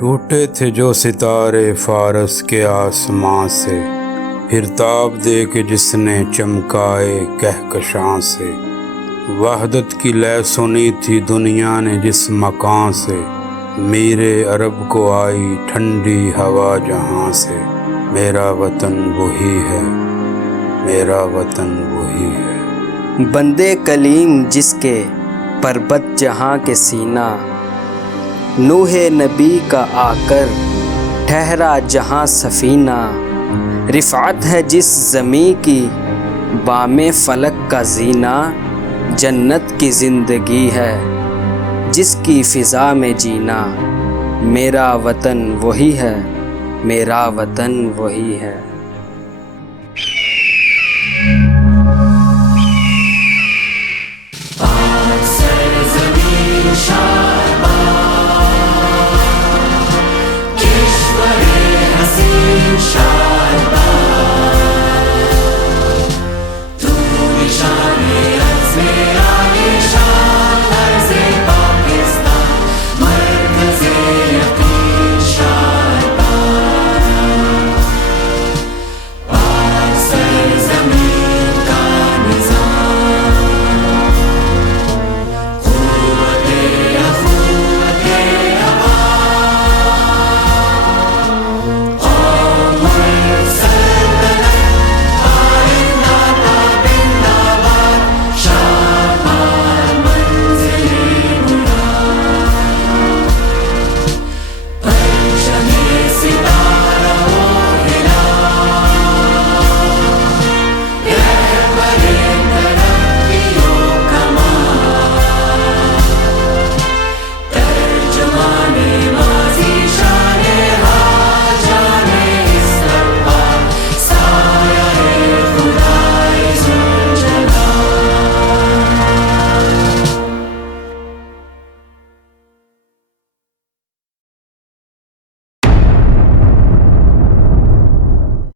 टूटे थे जो सितारे फारस के आसमां से, फिर ताब दे के जिसने चमकाए कहकशां से। वहदत की लय सुनी थी दुनिया ने जिस मकान से, मेरे अरब को आई ठंडी हवा जहां से। मेरा वतन वही है, मेरा वतन वही है। बंदे कलीम जिसके परबत जहां के सीना, नूहे नबी का आकर ठहरा जहां सफीना। रिफ़ात है जिस ज़मी की बामे फलक का जीना, जन्नत की ज़िंदगी है जिसकी फ़िज़ा में जीना। मेरा वतन वही है, मेरा वतन वही है।